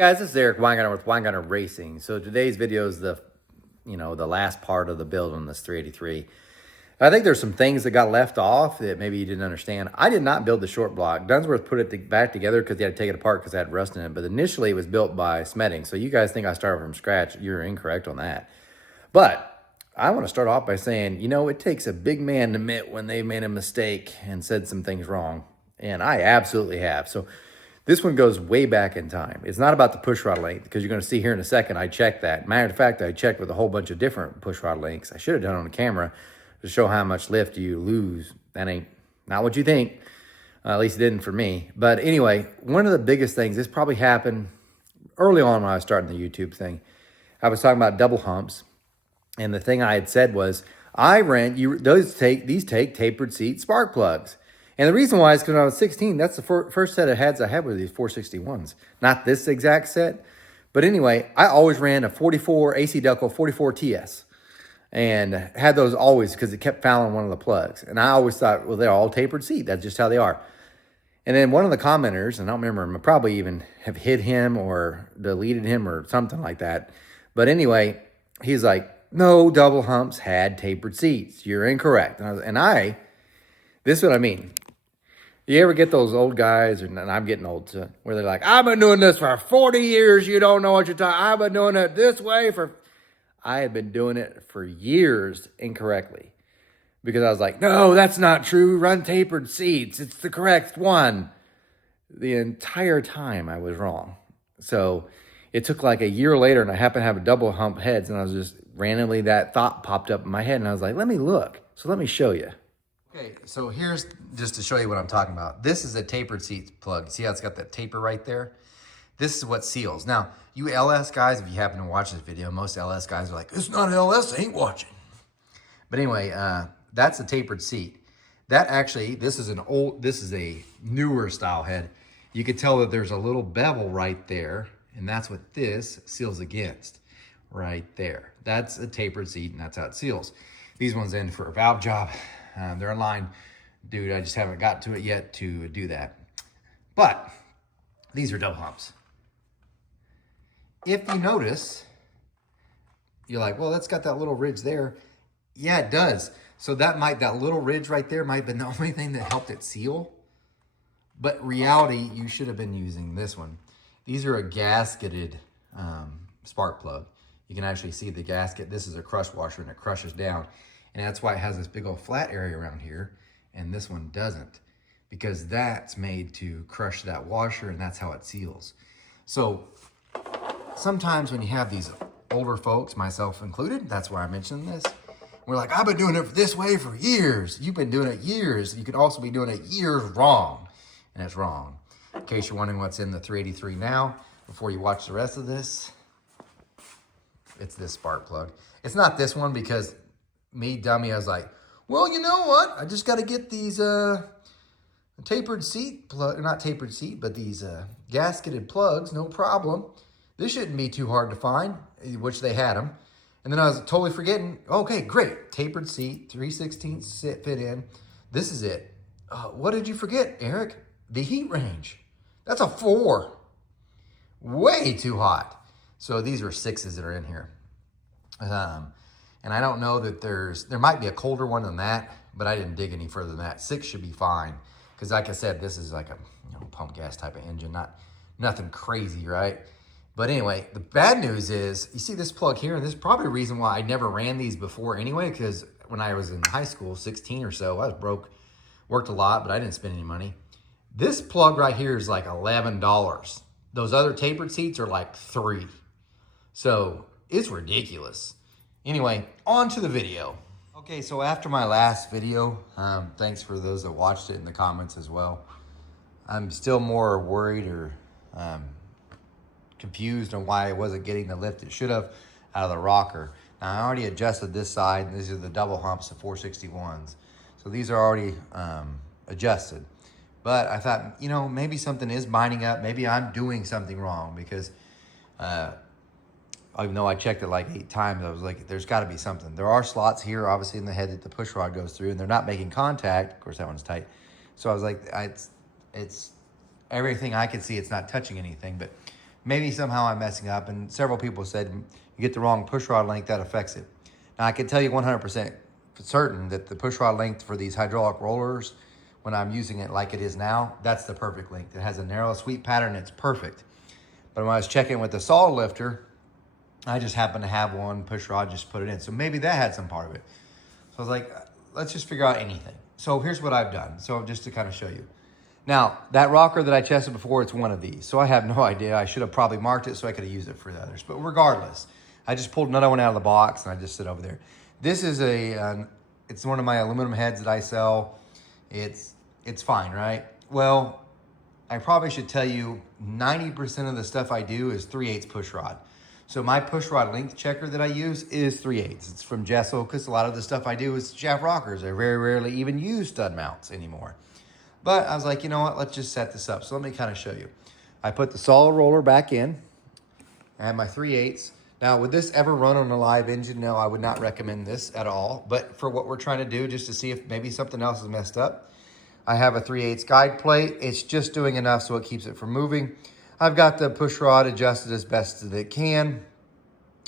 Guys, this is Eric Weingartner with Weingartner Racing. So today's video is the last part of the build on this 383. I think there's some things that got left off that maybe you didn't understand. I did not build the short block. Dunsworth put it back together because they had to take it apart because it had rust in it. But initially it was built by Smeding. So you guys think I started from scratch. You're incorrect on that. But I want to start off by saying, it takes a big man to admit when they made a mistake and said some things wrong. And I absolutely have. So this one goes way back in time. It's not about the pushrod length, because you're going to see here in a second, I checked that. Matter of fact, I checked with a whole bunch of different pushrod lengths. I should have done it on the camera to show how much lift you lose. That ain't not what you think. At least it didn't for me. But anyway, one of the biggest things, this probably happened early on when I was starting the YouTube thing. I was talking about double humps. And the thing I had said was, these take tapered seat spark plugs. And the reason why is because when I was 16, that's the first set of heads I had with these 461s. Not this exact set. But anyway, I always ran a 44 AC Delco 44 TS. And had those always because it kept fouling one of the plugs. And I always thought, well, they're all tapered seat. That's just how they are. And then one of the commenters, and I don't remember him, I probably even have hid him or deleted him or something like that. But anyway, he's like, no, double humps had tapered seats. You're incorrect. This is what I mean. You ever get those old guys, and I'm getting old too, where they're like, I've been doing this for 40 years. You don't know what you're talking. I've been doing it this way I had been doing it for years incorrectly, because I was like, no, that's not true. Run tapered seats. It's the correct one. The entire time I was wrong. So it took like a year later, and I happened to have a double hump heads, and I was just randomly, that thought popped up in my head, and I was like, let me look. So let me show you. Okay, so here's just to show you what I'm talking about. This is a tapered seat plug. See how it's got that taper right there? This is what seals. Now, you LS guys, if you happen to watch this video, most LS guys are like, it's not LS, I ain't watching. But anyway, that's a tapered seat. That actually, this is a newer style head. You could tell that there's a little bevel right there, and that's what this seals against right there. That's a tapered seat, and that's how it seals. These ones in for a valve job. They're online, dude. I just haven't got to it yet to do that. But these are double humps. If you notice, you're like, well, that's got that little ridge there. Yeah, it does. So that little ridge right there might have been the only thing that helped it seal. But reality, you should have been using this one. These are a gasketed spark plug. You can actually see the gasket. This is a crush washer, and it crushes down. And that's why it has this big old flat area around here, and this one doesn't, because that's made to crush that washer, and that's how it seals. So sometimes when you have these older folks, myself included, that's why I mentioned this, we're like, I've been doing it this way for years. You've been doing it years. You could also be doing it years wrong, and it's wrong. In case you're wondering what's in the 383 now, before you watch the rest of this, it's this spark plug. It's not this one, because me, dummy, I was like, well, you know what? I just got to get these tapered seat plug, not tapered seat, but these gasketed plugs, no problem. This shouldn't be too hard to find, which they had them. And then I was totally forgetting, okay, great. Tapered seat, 3/16 fit in. This is it. What did you forget, Eric? The heat range. That's a 4. Way too hot. So these are 6s that are in here. And I don't know that there might be a colder one than that, but I didn't dig any further than that. 6 should be fine. Because like I said, this is like a pump gas type of engine, nothing crazy, right? But anyway, the bad news is, you see this plug here, and this is probably the reason why I never ran these before anyway, because when I was in high school, 16 or so, I was broke, worked a lot, but I didn't spend any money. This plug right here is like $11. Those other tapered seats are like $3. So it's ridiculous. Anyway, on to the video. Okay, so after my last video, thanks for those that watched it in the comments as well. I'm still more worried or confused on why I wasn't getting the lift it should have out of the rocker. Now, I already adjusted this side, and these are the double humps, the 461s. So these are already adjusted. But I thought, maybe something is binding up. Maybe I'm doing something wrong, because even though I checked it like 8 times, I was like, there's got to be something. There are slots here, obviously, in the head that the push rod goes through, and they're not making contact. Of course, that one's tight. So I was like, it's everything I could see. It's not touching anything. But maybe somehow I'm messing up, and several people said you get the wrong pushrod length, that affects it. Now I can tell you 100% certain that the pushrod length for these hydraulic rollers, when I'm using it like it is now, that's the perfect length. It has a narrow sweep pattern, it's perfect. But when I was checking with the saw lifter, I just happened to have one pushrod, just put it in. So maybe that had some part of it. So I was like, let's just figure out anything. So here's what I've done. So just to kind of show you. Now, that rocker that I tested before, it's one of these. So I have no idea. I should have probably marked it so I could have used it for the others. But regardless, I just pulled another one out of the box and I just sit over there. This is it's one of my aluminum heads that I sell. It's fine, right? Well, I probably should tell you 90% of the stuff I do is 3/8 pushrod. So my pushrod length checker that I use is 3/8. It's from Jessel, because a lot of the stuff I do is shaft rockers. I very rarely even use stud mounts anymore. But I was like, you know what, let's just set this up. So let me kind of show you. I put the solid roller back in. I have my 3/8. Now, would this ever run on a live engine? No, I would not recommend this at all. But for what we're trying to do, just to see if maybe something else is messed up, I have a 3/8 guide plate. It's just doing enough so it keeps it from moving. I've got the push rod adjusted as best as it can.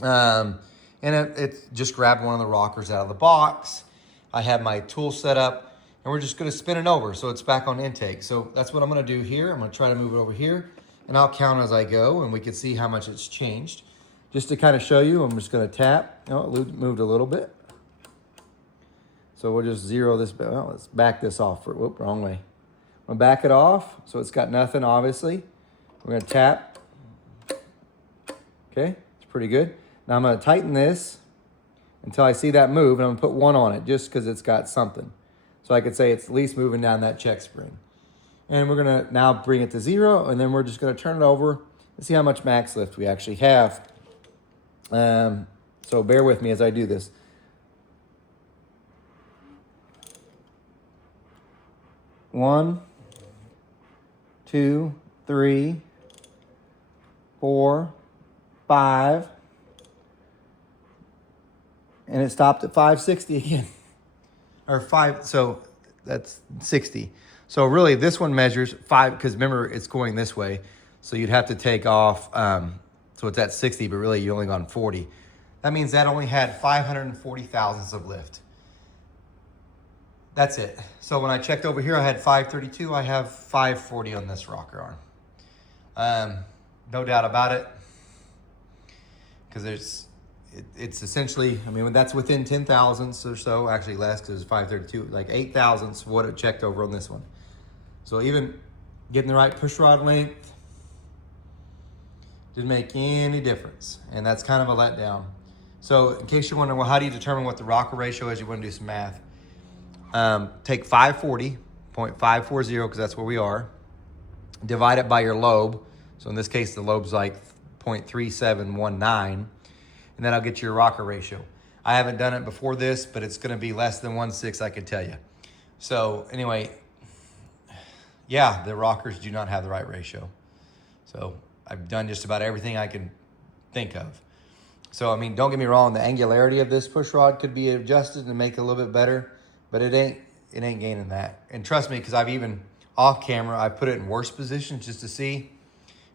And it just grabbed one of the rockers out of the box. I have my tool set up, and we're just gonna spin it over so it's back on intake. So that's what I'm gonna do here. I'm gonna try to move it over here, and I'll count as I go, and we can see how much it's changed. Just to kind of show you, I'm just gonna tap. Oh, it moved a little bit. So we'll just zero this, well, let's back this off. Whoop, wrong way. I'm gonna back it off, so it's got nothing, obviously. We're gonna tap. Okay, it's pretty good. Now I'm gonna tighten this until I see that move, and I'm gonna put 1 on it just because it's got something. So I could say it's at least moving down that check spring. And we're gonna now bring it to 0, and then we're just gonna turn it over and see how much max lift we actually have. So bear with me as I do this. One, 2, 3, 4, 5. And it stopped at 560 again. Or 5, so that's 60. So really this one measures 5, because remember it's going this way. So you'd have to take off, so it's at 60, but really you only gone 40. That means that only had 540 thousandths of lift. That's it. So when I checked over here, I had 532. I have 540 on this rocker arm. No doubt about it. Because it's essentially, I mean, that's within 10 thousandths or so, actually less because it's 532, like 8 thousandths what it checked over on this one. So even getting the right push rod length didn't make any difference. And that's kind of a letdown. So in case you're wondering, well, how do you determine what the rocker ratio is? You want to do some math. Take 540.540, because that's where we are. Divide it by your lobe. So in this case, the lobe's like 0.3719. And then I'll get your rocker ratio. I haven't done it before this, but it's going to be less than 1/6, I can tell you. So anyway, yeah, the rockers do not have the right ratio. So I've done just about everything I can think of. So, I mean, don't get me wrong, the angularity of this push rod could be adjusted to make it a little bit better, but it ain't gaining that. And trust me, because I've even, off camera, I put it in worse positions just to see.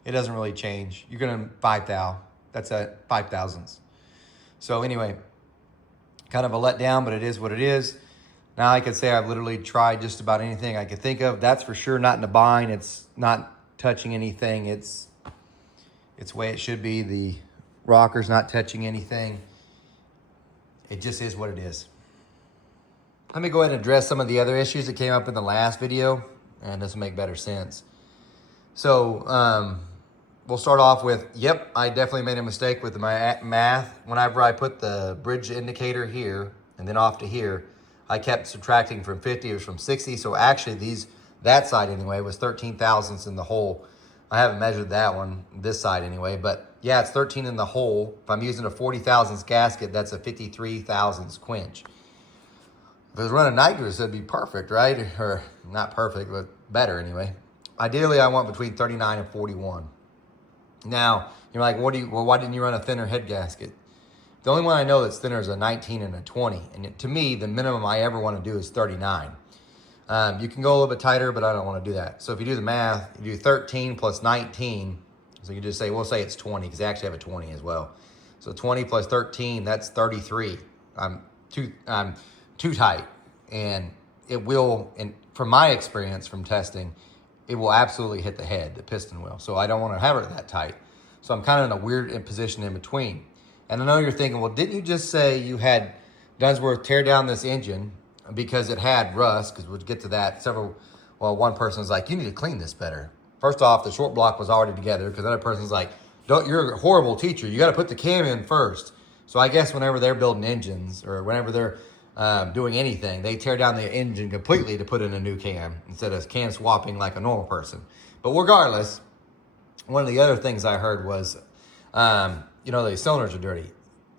It doesn't really change. You're going to 5 thou. That's at 5 thousandths. So anyway, kind of a letdown, but it is what it is. Now I could say I've literally tried just about anything I could think of. That's for sure not in a bind. It's not touching anything. It's the way it should be. The rocker's not touching anything. It just is what it is. Let me go ahead and address some of the other issues that came up in the last video, and this will make better sense. So we'll start off with, yep, I definitely made a mistake with my math. Whenever I put the bridge indicator here and then off to here, I kept subtracting from 50, it was from 60. So actually that side anyway was 13 thousandths in the hole. I haven't measured that one, this side anyway, but yeah, it's 13 in the hole. If I'm using a 40 thousandths gasket, that's a 53 thousandths quench. If it was running nitrous, it'd be perfect, right? Or not perfect, but better anyway. Ideally, I want between 39 and 41. Now, you're like, why didn't you run a thinner head gasket? The only one I know that's thinner is a 19 and a 20. And to me, the minimum I ever want to do is 39. You can go a little bit tighter, but I don't want to do that. So if you do the math, you do 13 plus 19 So you just say, we'll say it's 20, because they actually have a 20 as well. So 20 plus 13, that's 33. I'm too tight. And it will, and from my experience from testing, it will absolutely hit the head, the piston will. So I don't want to have it that tight. So I'm kind of in a weird position in between. And I know you're thinking, well, didn't you just say you had Dunsworth tear down this engine because it had rust? Because we'll get to that. One person's like, you need to clean this better. First off, the short block was already together, because another person's like, you're a horrible teacher. You got to put the cam in first. So I guess whenever they're building engines, or whenever they're doing anything, they tear down the engine completely to put in a new cam instead of cam swapping like a normal person. But regardless, one of the other things I heard was, the cylinders are dirty.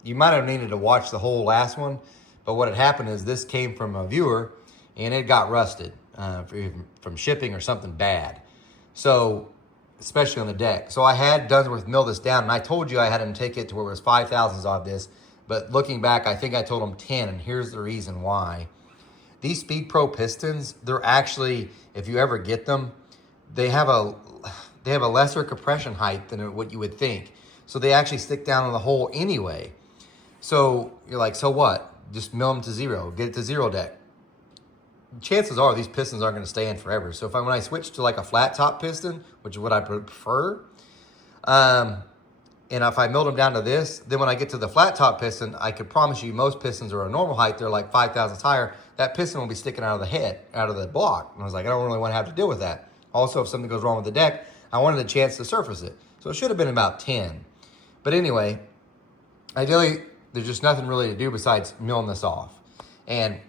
You might have needed to watch the whole last one, but what had happened is this came from a viewer, and it got rusted from shipping or something bad. So, especially on the deck. So I had Dunsworth mill this down, and I told you I had him take it to where it was 5,000s of this, but looking back, I think I told him 10, and here's the reason why. These Speed Pro pistons, they're actually, if you ever get them, they have a lesser compression height than what you would think. So they actually stick down in the hole anyway. So you're like, so what? Just mill them to zero, get it to zero deck. Chances are these pistons aren't going to stay in forever. So when I switch to like a flat top piston, which is what I prefer, and if I milled them down to this, then when I get to the flat top piston, I could promise you most pistons are a normal height. They're like 5,000s higher. That piston will be sticking out of the head, out of the block. And I was like, I don't really want to have to deal with that. Also, if something goes wrong with the deck, I wanted a chance to surface it. So it should have been about 10. But anyway, ideally, there's just nothing really to do besides milling this off. And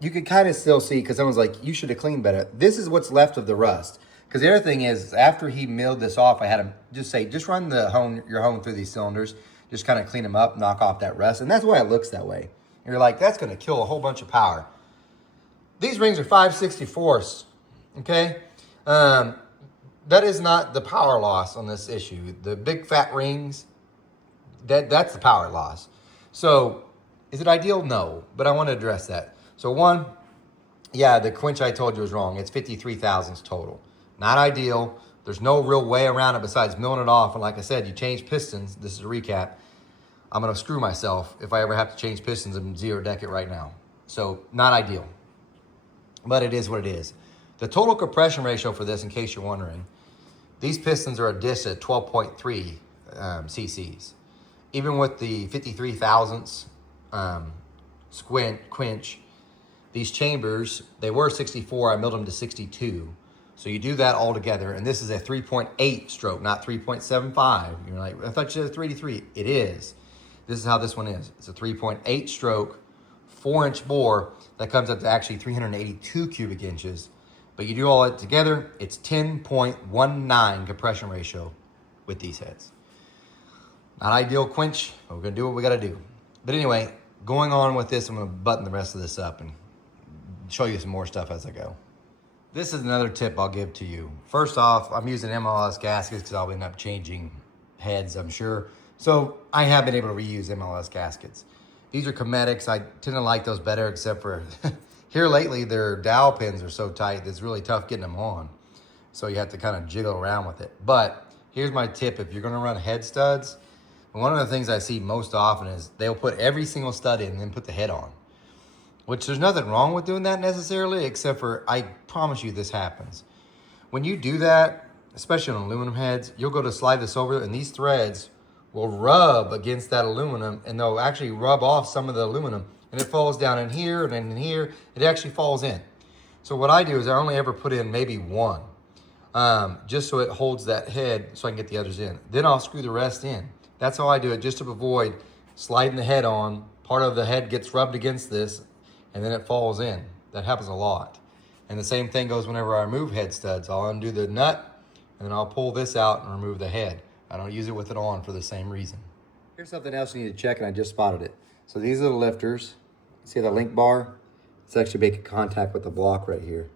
you can kind of still see, because someone's like, you should have cleaned better. This is what's left of the rust. Because the other thing is, after he milled this off, I had him just say, just run your hone through these cylinders. Just kind of clean them up, knock off that rust. And that's why it looks that way. And you're like, that's going to kill a whole bunch of power. These rings are 5/64, okay? That is not the power loss on this issue. The big fat rings, that's the power loss. So is it ideal? No, but I want to address that. So one, yeah, the quench I told you was wrong. It's 53,000s total. Not ideal. There's no real way around it besides milling it off. And like I said, you change pistons. This is a recap. I'm going to screw myself if I ever have to change pistons and zero deck it right now. So not ideal, but it is what it is. The total compression ratio for this, in case you're wondering, these pistons are a disc at 12.3 cc's. Even with the 53,000s quench, these chambers, they were 64. I milled them to 62. So you do that all together, and this is a 3.8 stroke, not 3.75. You're like, I thought you said 3 It is. This is how this one is. It's a 3.8 stroke, 4-inch bore that comes up to actually 382 cubic inches. But you do all that together, it's 10.19 compression ratio with these heads. Not ideal quench, but we're gonna do what we gotta do. But anyway, going on with this, I'm gonna button the rest of this up and show you some more stuff as I go. This is another tip I'll give to you. First off, I'm using MLS gaskets because I'll end up changing heads, I'm sure. So I have been able to reuse MLS gaskets. These are Cometics. I tend to like those better, except for here lately, their dowel pins are so tight that it's really tough getting them on. So you have to kind of jiggle around with it. But here's my tip. If you're gonna run head studs, one of the things I see most often is they'll put every single stud in and then put the head on. Which there's nothing wrong with doing that necessarily, except for I promise you this happens. When you do that, especially on aluminum heads, you'll go to slide this over and these threads will rub against that aluminum and they'll actually rub off some of the aluminum and it falls down in here and then in here, it actually falls in. So what I do is I only ever put in maybe one, just so it holds that head so I can get the others in. Then I'll screw the rest in. That's how I do it, just to avoid sliding the head on. Part of the head gets rubbed against this and then it falls in. That happens a lot. And the same thing goes whenever I remove head studs. I'll undo the nut and then I'll pull this out and remove the head. I don't use it with it on for the same reason. Here's something else you need to check, and I just spotted it. So these are the lifters. See the link bar? It's actually making contact with the block right here.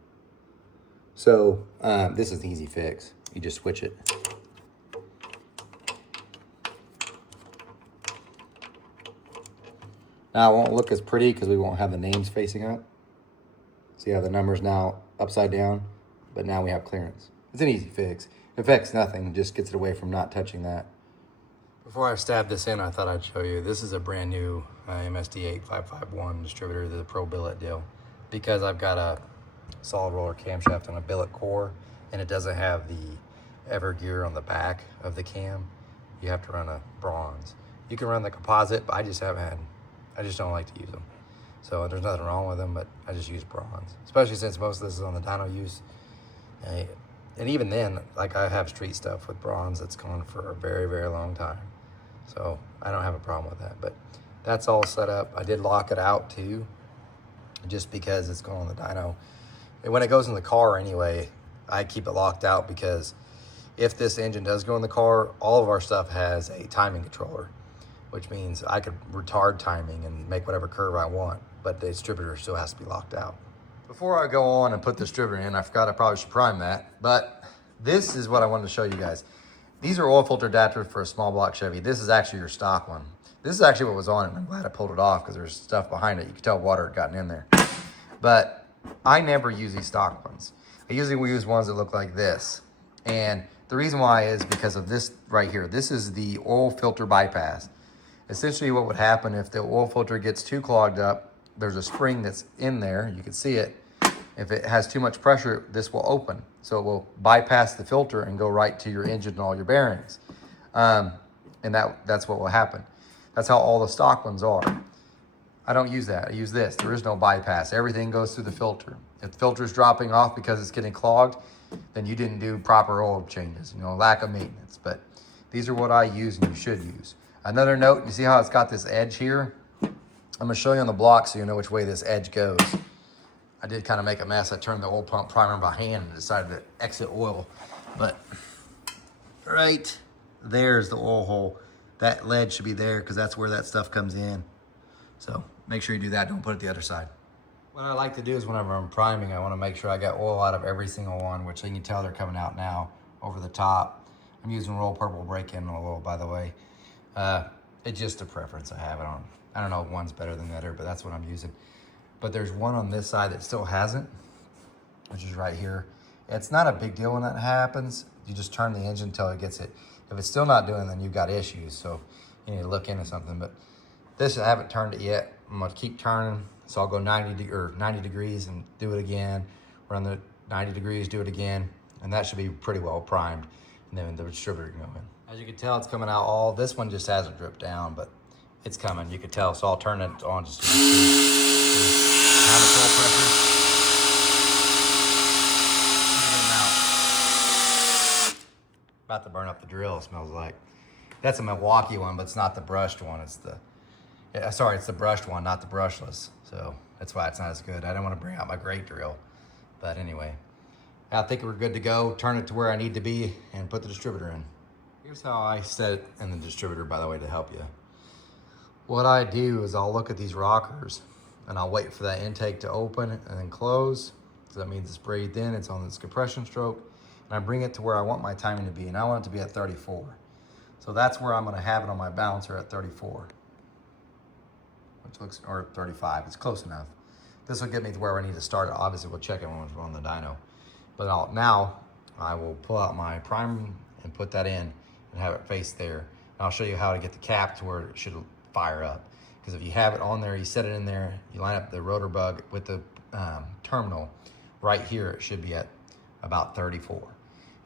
So this is an easy fix. You just switch it. Now it won't look as pretty because we won't have the names facing up. See how the number's now upside down, but now we have clearance. It's an easy fix. It affects nothing, just gets it away from not touching that. Before I stab this in, I thought I'd show you. This is a brand new MSD 8551 distributor, the Pro Billet deal. Because I've got a solid roller camshaft on a billet core, and it doesn't have the Evergear on the back of the cam, you have to run a bronze. You can run the composite, but I just don't like to use them. So there's nothing wrong with them, but I just use bronze. Especially since most of this is on the dyno use. And even then, like I have street stuff with bronze that's gone for a very, very long time. So I don't have a problem with that, but that's all set up. I did lock it out too, just because it's going on the dyno. And when it goes in the car anyway, I keep it locked out because if this engine does go in the car, all of our stuff has a timing controller, which means I could retard timing and make whatever curve I want, but the distributor still has to be locked out. Before I go on and put the distributor in, I forgot I probably should prime that, but this is what I wanted to show you guys. These are oil filter adapters for a small block Chevy. This is actually your stock one. This is actually what was on it, and I'm glad I pulled it off because there's stuff behind it. You can tell water had gotten in there. But I never use these stock ones. I usually will use ones that look like this. And the reason why is because of this right here. This is the oil filter bypass. Essentially what would happen if the oil filter gets too clogged up, there's a spring that's in there, you can see it. If it has too much pressure, this will open. So it will bypass the filter and go right to your engine and all your bearings. And that's what will happen. That's how all the stock ones are. I don't use that, I use this. There is no bypass, everything goes through the filter. If the filter is dropping off because it's getting clogged, then you didn't do proper oil changes, lack of maintenance. But these are what I use and you should use. Another note, you see how it's got this edge here? I'm gonna show you on the block so you know which way this edge goes. I did kind of make a mess. I turned the oil pump primer by hand and decided to exit oil. But right there's the oil hole. That lead should be there because that's where that stuff comes in. So make sure you do that, don't put it the other side. What I like to do is whenever I'm priming, I want to make sure I got oil out of every single one, which you can tell they're coming out now over the top. I'm using Roll Purple break-in oil, by the way. It's just a preference I have. I don't know if one's better than the other, but that's what I'm using. But there's one on this side that still hasn't, which is right here. It's not a big deal when that happens. You just turn the engine until it gets it. If it's still not doing it, then you've got issues. So you need to look into something. But this, I haven't turned it yet. I'm gonna keep turning. So I'll go 90 degrees and do it again. Run the 90 degrees, do it again. And that should be pretty well primed. And then the distributor can go in. As you can tell, it's coming out this one just hasn't dripped down, but it's coming, you can tell. So I'll turn it on just to see. Now the full pressure. About to burn up the drill, it smells like. That's a Milwaukee one, but it's not the brushed one. It's the brushed one, not the brushless. So that's why it's not as good. I don't want to bring out my great drill. But anyway, I think we're good to go. Turn it to where I need to be and put the distributor in. Here's how I set it in the distributor, by the way, to help you. What I do is I'll look at these rockers and I'll wait for that intake to open and then close. So that means it's breathed in, it's on this compression stroke. And I bring it to where I want my timing to be, and I want it to be at 34. So that's where I'm gonna have it on my balancer at 34. Or 35, it's close enough. This will get me to where I need to start it. Obviously, we'll check it when we're on the dyno. But now I will pull out my primer and put that in and have it face there. And I'll show you how to get the cap to where it should fire up. Because if you have it on there, you set it in there, you line up the rotor bug with the terminal, right here it should be at about 34.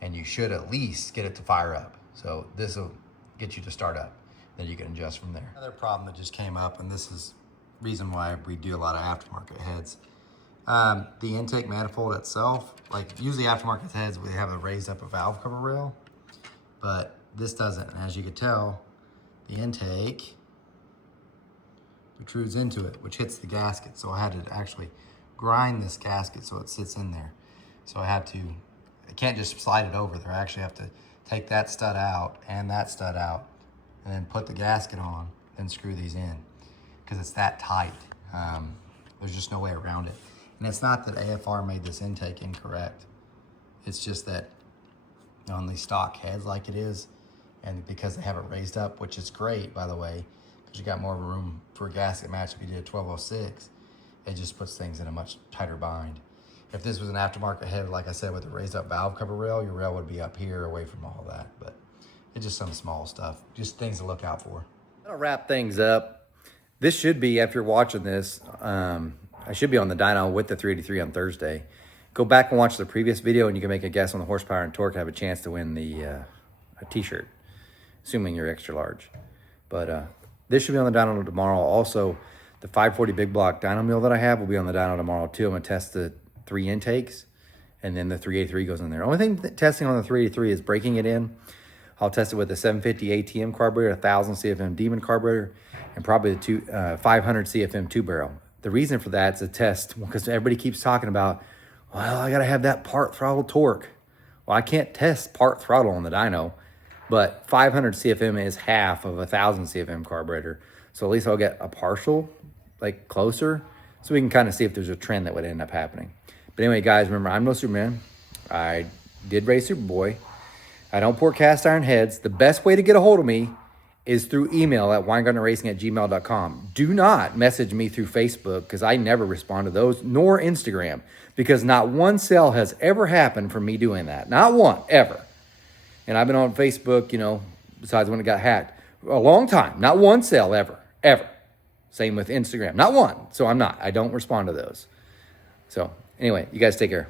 And you should at least get it to fire up. So this will get you to start up. Then you can adjust from there. Another problem that just came up, and this is the reason why we do a lot of aftermarket heads. The intake manifold itself, like usually aftermarket heads, we have a raised up a valve cover rail, but this doesn't. And as you can tell, the intake protrudes into it, which hits the gasket. So I had to actually grind this gasket so it sits in there. So I can't just slide it over there. I actually have to take that stud out and that stud out and then put the gasket on, then screw these in because it's that tight. There's just no way around it. And it's not that AFR made this intake incorrect. It's just that on these stock heads like it is, and because they have it raised up, which is great, by the way, because you got more room for a gasket match if you did a 1206, it just puts things in a much tighter bind. If this was an aftermarket head, like I said, with a raised up valve cover rail, your rail would be up here away from all that. But it's just some small stuff, just things to look out for. I'll wrap things up. This should be, after you're watching this, I should be on the dyno with the 383 on Thursday. Go back and watch the previous video and you can make a guess on the horsepower and torque and have a chance to win the a t-shirt, assuming you're extra large. But this should be on the dyno tomorrow. Also, the 540 big block dyno mill that I have will be on the dyno tomorrow too. I'm gonna test the 3 intakes and then the 383 goes in there. Only thing testing on the 383 is breaking it in. I'll test it with a 750 ATM carburetor, 1000 CFM Demon carburetor, and probably the 500 CFM 2-barrel. The reason for that is a test because everybody keeps talking about, well, I gotta have that part throttle torque. Well, I can't test part throttle on the dyno, but 500 CFM is half of a 1000 CFM carburetor. So at least I'll get a partial, like closer, so we can kind of see if there's a trend that would end up happening. But anyway, guys, remember, I'm no Superman. I did race Superboy. I don't pour cast iron heads. The best way to get a hold of me is through email at weingartnerracing@gmail.com. Do not message me through Facebook because I never respond to those, nor Instagram, because not one sale has ever happened from me doing that. Not one, ever. And I've been on Facebook, you know, besides when it got hacked, a long time. Not one sale ever, ever. Same with Instagram. Not one. So I don't respond to those. So anyway, you guys take care.